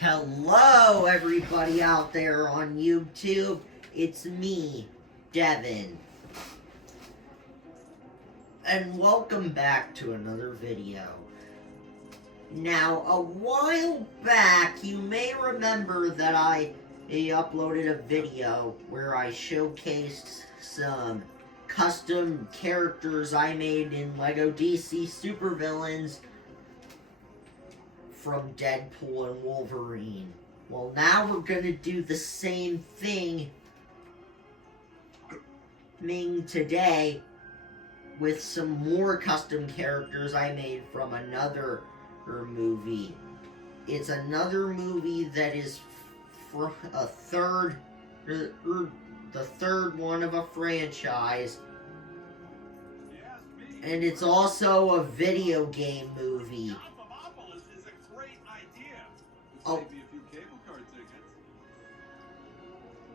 Hello, everybody out there on YouTube. It's me, Devin. And welcome back to another video. Now, a while back, you may remember that I uploaded a video where I showcased some custom characters I made in LEGO DC supervillains from Deadpool and Wolverine. Well, now we're gonna do the same thing today with some more custom characters I made from another movie. It's another movie that is for the third one of a franchise, and it's also a video game movie.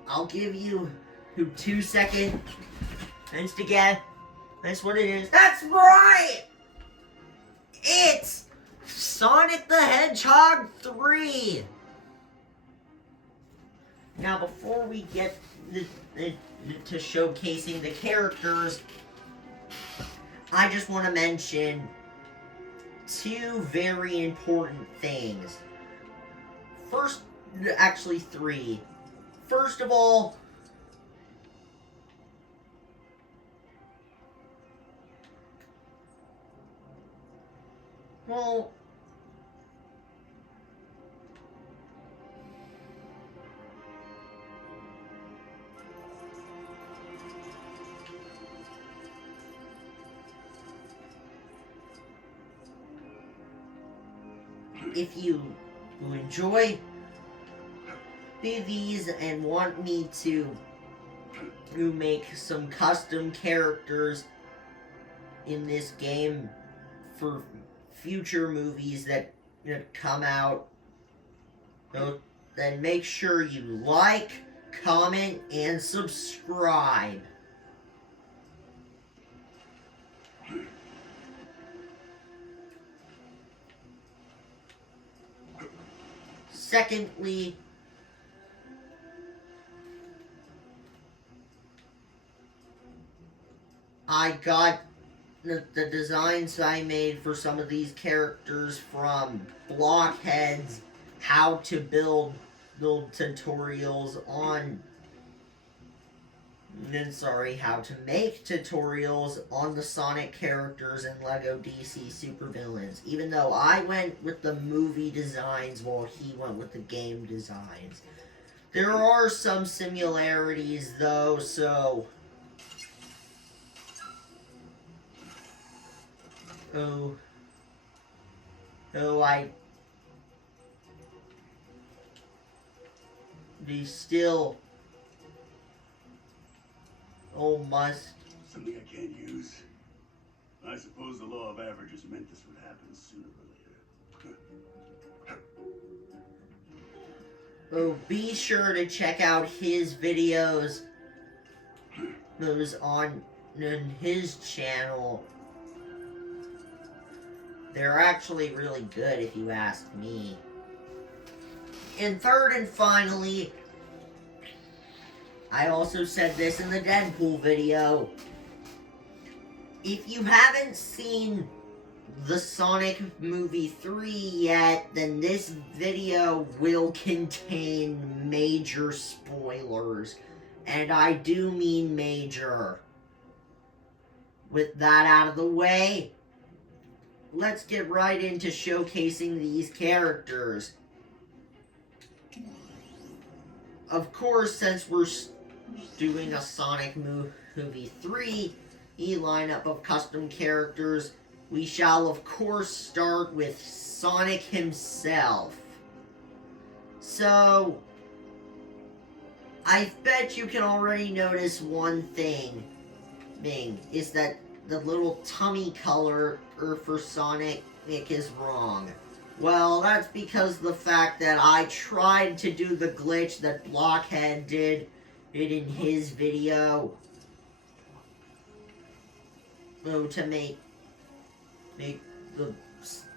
I'll give you 2 seconds to get. That's what it is. That's right! It's Sonic the Hedgehog 3! Now, before we get to showcasing the characters, I just want to mention two very important things. First, actually three. First of all, well, if you enjoy these and want me to make some custom characters in this game for future movies that come out, then make sure you like, comment, and subscribe. Secondly, I got the designs I made for some of these characters from Blockhead's how to build tutorials on, how to make tutorials on the Sonic characters in LEGO DC supervillains. Even though I went with the movie designs while he went with the game designs. There are some similarities though, so still must. Something I can't use. I suppose the law of averages meant this would happen sooner or later. Be sure to check out his videos. Those on his channel. They're actually really good if you ask me. And third and finally, I also said this in the Deadpool video. If you haven't seen the Sonic movie 3 yet, then this video will contain major spoilers. And I do mean major. With that out of the way, let's get right into showcasing these characters. Of course, since we're doing a Sonic movie 3 lineup of custom characters, we shall of course start with Sonic himself. So, I bet you can already notice one thing, is that the little tummy color for Sonic is wrong. Well, that's because of the fact that I tried to do the glitch that Blockhead did in his video. To make the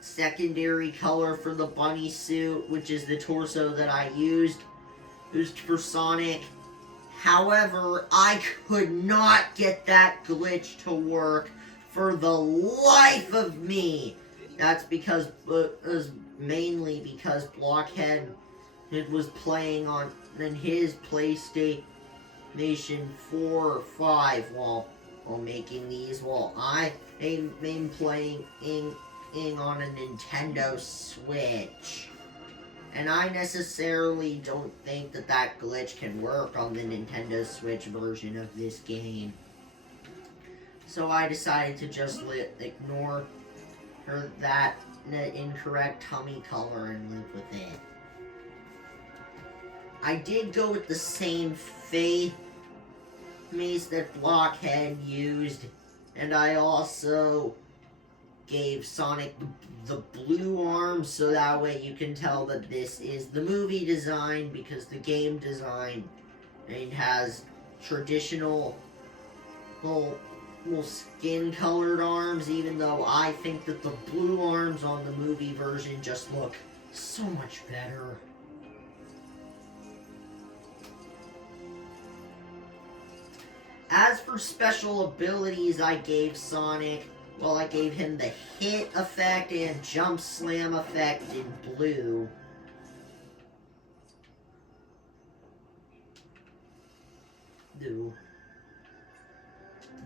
secondary color for the bunny suit, which is the torso that I used for Sonic. However, I could not get that glitch to work for the life of me. That's because, mainly because Blockhead was playing on his PlayStation 4 or 5 while making these, while I am playing on a Nintendo Switch. And I necessarily don't think that glitch can work on the Nintendo Switch version of this game. So I decided to just ignore that incorrect tummy color and live with it. I did go with the same face that Blockhead used, and I also gave Sonic the blue arms, so that way you can tell that this is the movie design, because the game design has traditional skin colored arms, even though I think that the blue arms on the movie version just look so much better. As for special abilities I gave Sonic, well, I gave him the hit effect and jump slam effect in blue.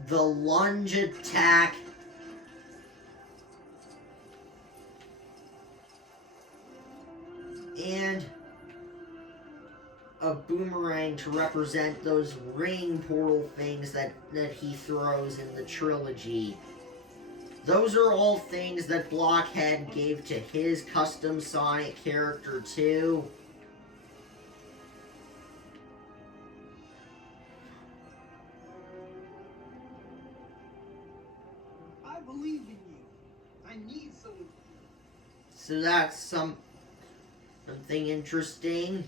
The lunge attack and a boomerang to represent those ring portal things that he throws in the trilogy. Those are all things that Blockhead gave to his custom Sonic character too. I believe in you. I need someone. So that's something interesting.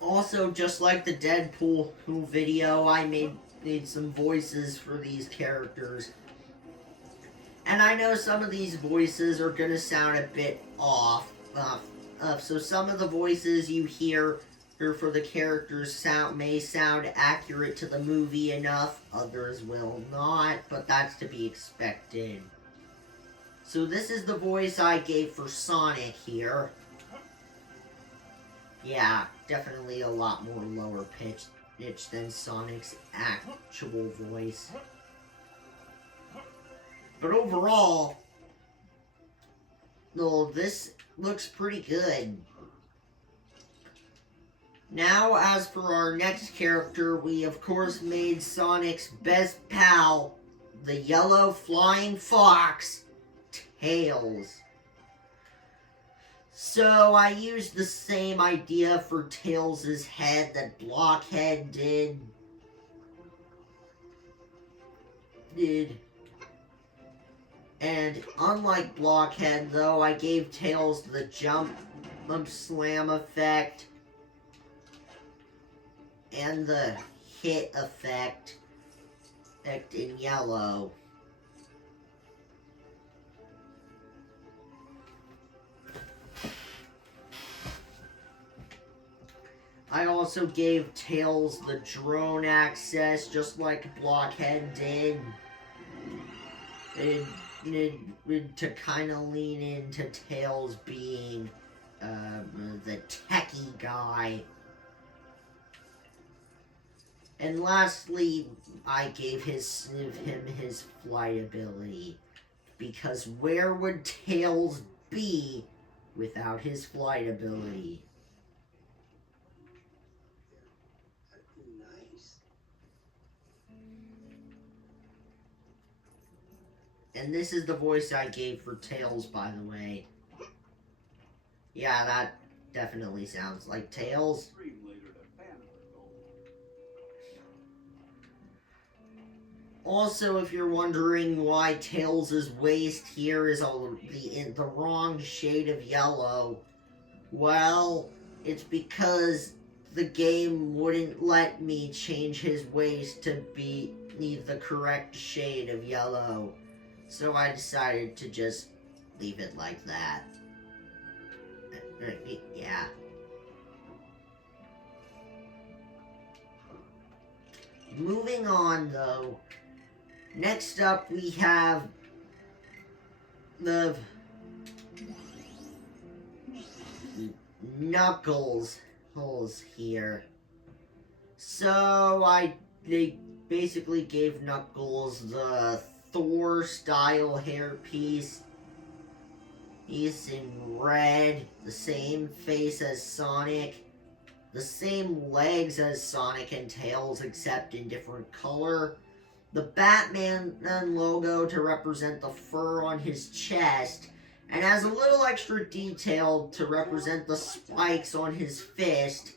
Also, just like the Deadpool video, I made some voices for these characters. And I know some of these voices are going to sound a bit off. So some of the voices you hear for the characters may sound accurate to the movie enough. Others will not, but that's to be expected. So this is the voice I gave for Sonic here. Yeah, definitely a lot more lower pitch than Sonic's actual voice. But overall, well, this looks pretty good. Now, as for our next character, we of course made Sonic's best pal, the yellow flying fox, Tails. So I used the same idea for Tails' head that Blockhead did. And unlike Blockhead, though, I gave Tails the jump slam effect and the hit effect in yellow. I also gave Tails the drone access, just like Blockhead did. To kind of lean into Tails being the techie guy. And lastly, I gave him his flight ability. Because where would Tails be without his flight ability? And this is the voice I gave for Tails, by the way. Yeah, that definitely sounds like Tails. Also, if you're wondering why Tails' waist here is in the wrong shade of yellow, well, it's because the game wouldn't let me change his waist to be the correct shade of yellow. So I decided to just leave it like that. Yeah. Moving on, though. Next up, we have the Knuckles holes here. So they basically gave Knuckles the Thor style hairpiece. He's in red, the same face as Sonic, the same legs as Sonic and Tails except in different color. The Batman logo to represent the fur on his chest, and has a little extra detail to represent the spikes on his fist.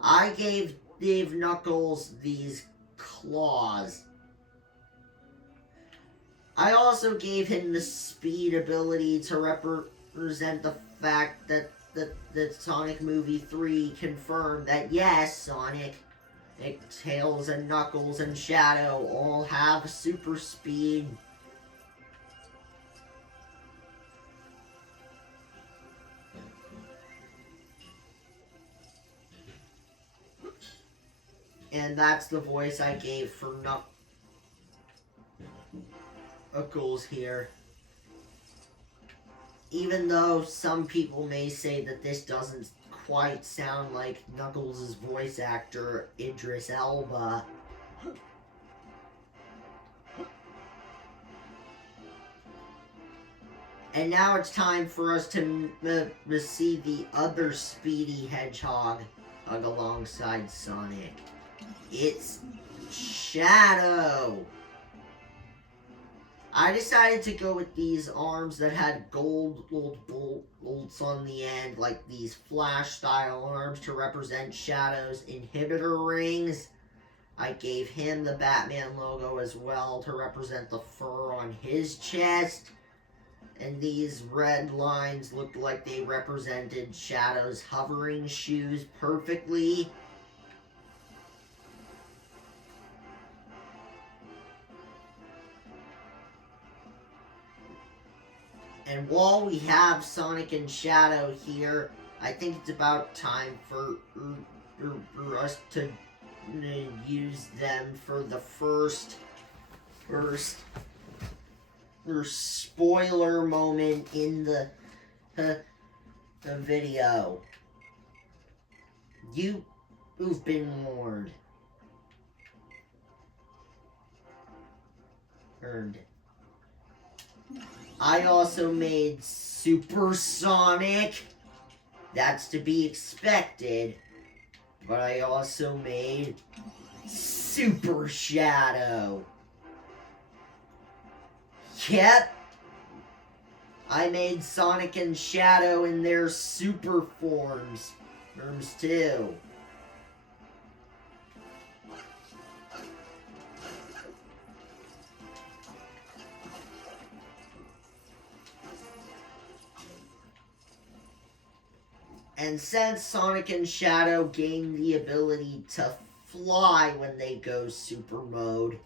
I gave Knuckles these claws. I also gave him the speed ability to represent the fact that Sonic Movie 3 confirmed that yes, Sonic, Tails and Knuckles and Shadow all have super speed. And that's the voice I gave for Knuckles here. Even though some people may say that this doesn't quite sound like Knuckles' voice actor, Idris Elba. And now it's time for us to see the other Speedy Hedgehog alongside Sonic. It's Shadow! I decided to go with these arms that had gold bolts on the end, like these Flash-style arms to represent Shadow's inhibitor rings. I gave him the Batman logo as well to represent the fur on his chest. And these red lines looked like they represented Shadow's hovering shoes perfectly. And while we have Sonic and Shadow here, I think it's about time for us to use them for the first spoiler moment in the video. You've been warned. Earned. I also made Super Sonic. That's to be expected. But I also made Super Shadow. Yep. I made Sonic and Shadow in their super forms too. And since Sonic and Shadow gain the ability to fly when they go super mode,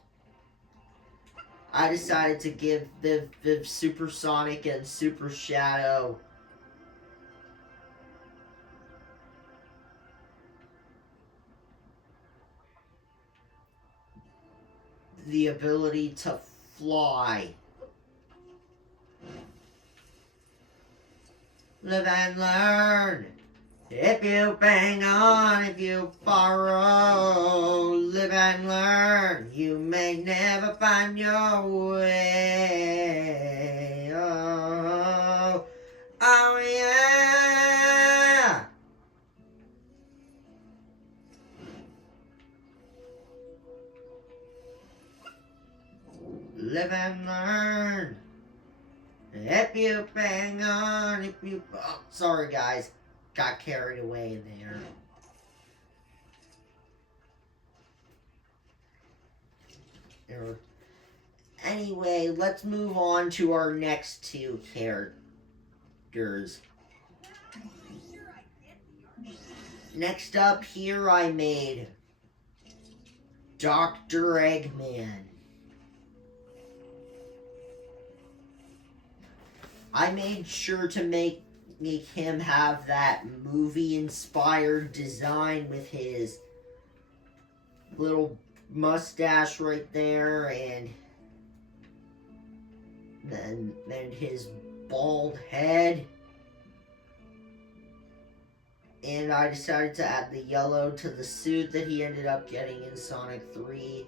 I decided to give the Super Sonic and Super Shadow the ability to fly. Live and learn. If you bang on, if you borrow, live and learn. You may never find your way. Oh, oh yeah. Live and learn. If you bang on, if you... Oh, sorry, guys. Got carried away there. Anyway, let's move on to our next two characters. Next up here, I made Dr. Eggman. I made sure to make him have that movie-inspired design with his little mustache right there and his bald head. And I decided to add the yellow to the suit that he ended up getting in Sonic 3.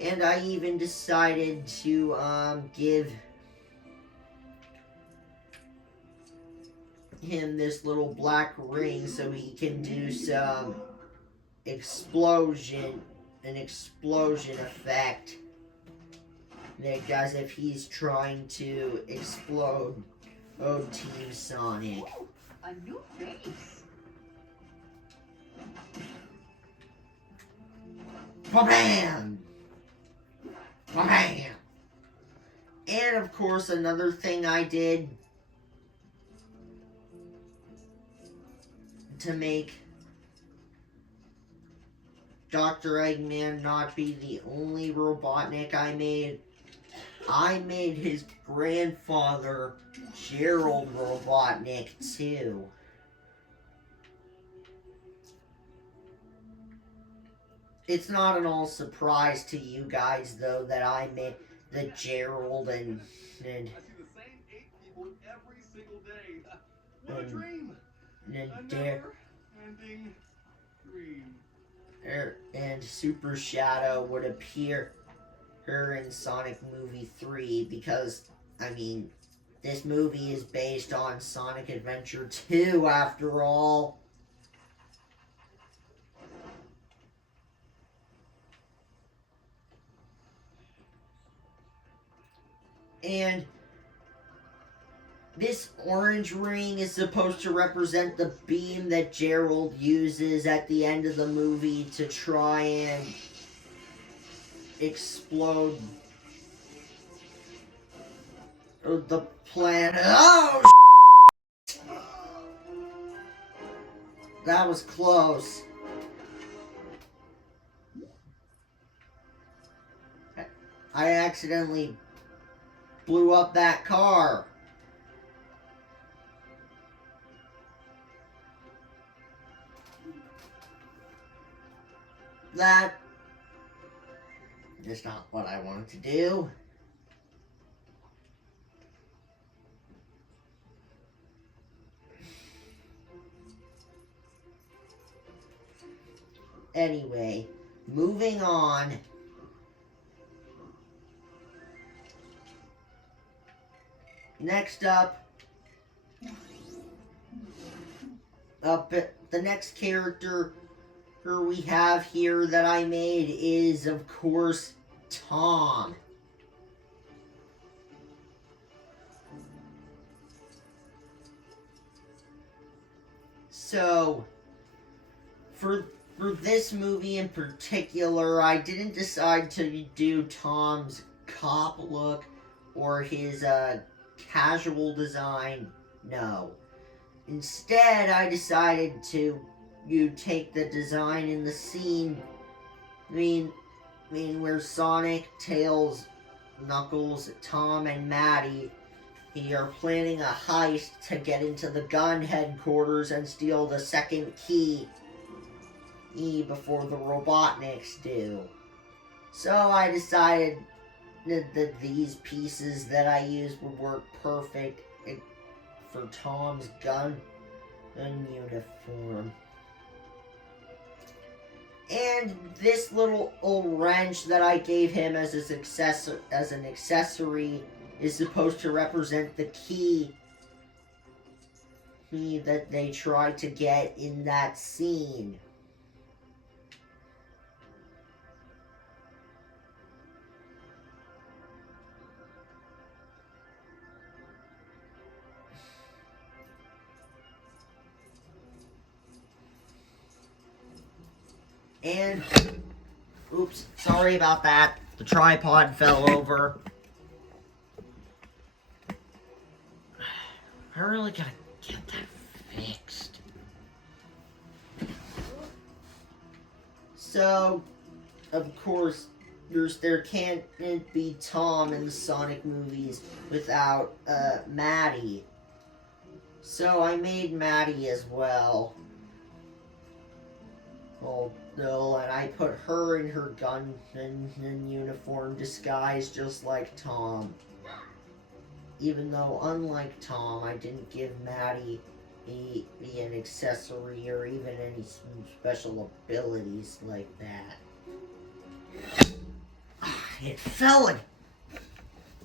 And I even decided to give him this little black ring so he can do some explosion effect. Like as if he's trying to explode Team Sonic. A new face. Ba-bam! Ba-bam! And of course, another thing I did to make Dr. Eggman not be the only Robotnik I made his grandfather, Gerald Robotnik, too. It's not at all surprise to you guys, though, that I made the Gerald and I see the same 8 people every single day. What a dream! A never-ending dream. And Super Shadow would appear in Sonic Movie 3 because, I mean, this movie is based on Sonic Adventure 2 after all. And this orange ring is supposed to represent the beam that Gerald uses at the end of the movie to try and explode the planet. Oh, that was close. I accidentally blew up that car. That is not what I wanted to do. Anyway, moving on. Next up, the next character we have here that I made is, of course, Tom. So, for this movie in particular, I didn't decide to do Tom's cop look or his casual design. No. Instead, I decided to take the design in the scene. I mean where Sonic, Tails, Knuckles, Tom, and Maddie are planning a heist to get into the gun headquarters and steal the second key before the Robotniks do. So I decided that these pieces that I used would work perfect for Tom's gun uniform. And this little old wrench that I gave him as an accessory is supposed to represent the key that they try to get in that scene. And, oops, sorry about that. The tripod fell over. I really gotta get that fixed. So, of course, there can't be Tom in the Sonic movies without Maddie. So I made Maddie as well. Oh no, and I put her in her gun and uniform disguise just like Tom. Even though, unlike Tom, I didn't give Maddie an accessory or even any special abilities like that. It fell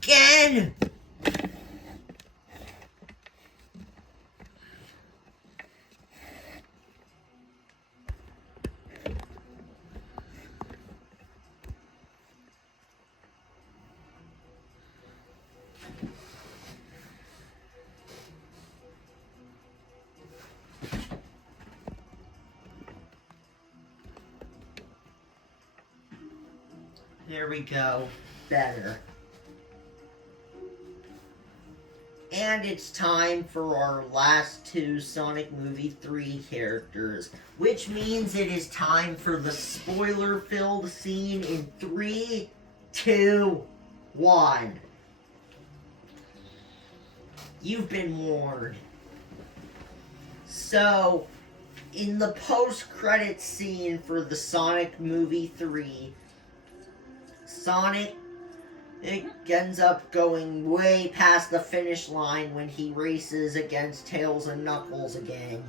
again! There we go. Better. And it's time for our last two Sonic Movie 3 characters, which means it is time for the spoiler-filled scene in 3, 2, 1. You've been warned. So, in the post-credit scene for the Sonic Movie 3, Sonic ends up going way past the finish line when he races against Tails and Knuckles again.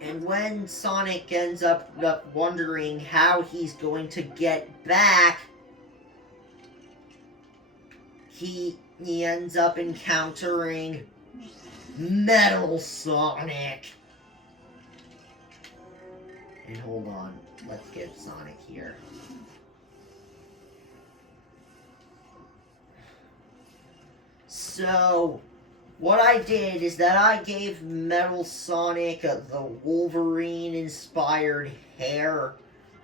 And when Sonic ends up wondering how he's going to get back, he ends up encountering Metal Sonic. And hold on, let's get Sonic here. So, what I did is that I gave Metal Sonic the Wolverine-inspired hair,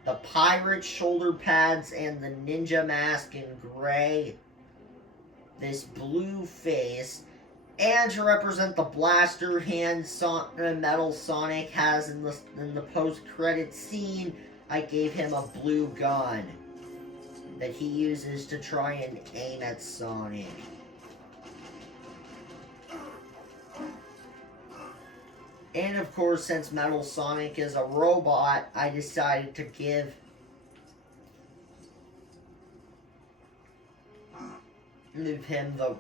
the pirate shoulder pads, and the ninja mask in gray, this blue face, and to represent the blaster hand Metal Sonic has in the post-credit scene, I gave him a blue gun that he uses to try and aim at Sonic. And of course, since Metal Sonic is a robot, I decided to give him the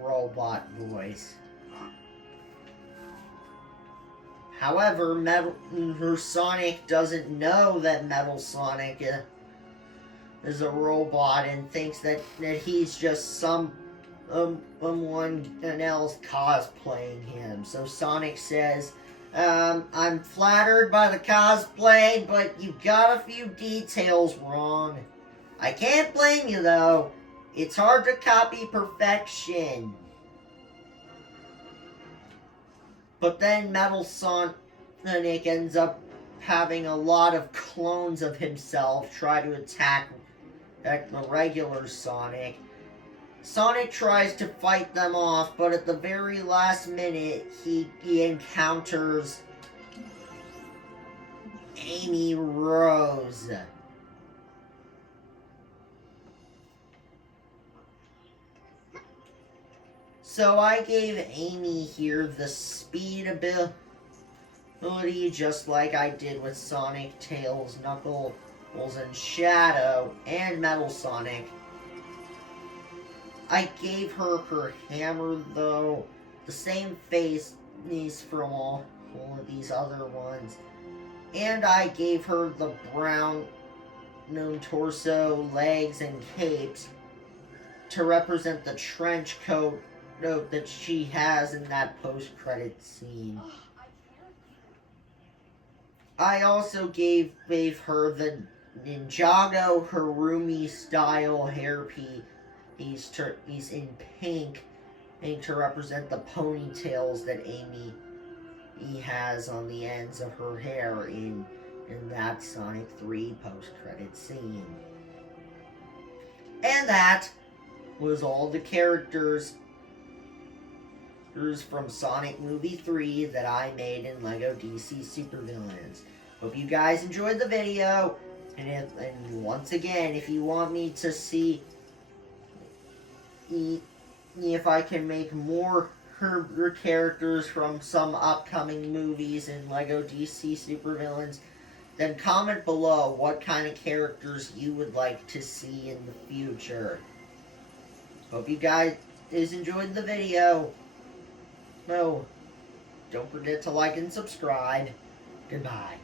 robot voice. However, Sonic doesn't know that Metal Sonic is a robot and thinks that he's just someone else cosplaying him. So Sonic says, I'm flattered by the cosplay, but you got a few details wrong. I can't blame you though. It's hard to copy perfection. But then Metal Sonic ends up having a lot of clones of himself try to attack the regular Sonic. Sonic tries to fight them off, but at the very last minute, he encounters Amy Rose. So I gave Amy here the speed ability, just like I did with Sonic, Tails, Knuckles, and Shadow, and Metal Sonic. I gave her her hammer, though, the same face from all of these other ones. And I gave her the brown torso, legs, and capes to represent the trench coat that she has in that post-credit scene. I also gave her the Ninjago Harumi style hairpiece. He's in pink, and to represent the ponytails that Amy has on the ends of her hair in that Sonic 3 post-credit scene. And that was all the characters characters from Sonic Movie 3 that I made in LEGO DC Supervillains. Hope you guys enjoyed the video, and once again, if you want me to see if I can make more characters from some upcoming movies in LEGO DC Supervillains, then comment below what kind of characters you would like to see in the future. Hope you guys enjoyed the video. No, don't forget to like and subscribe. Goodbye.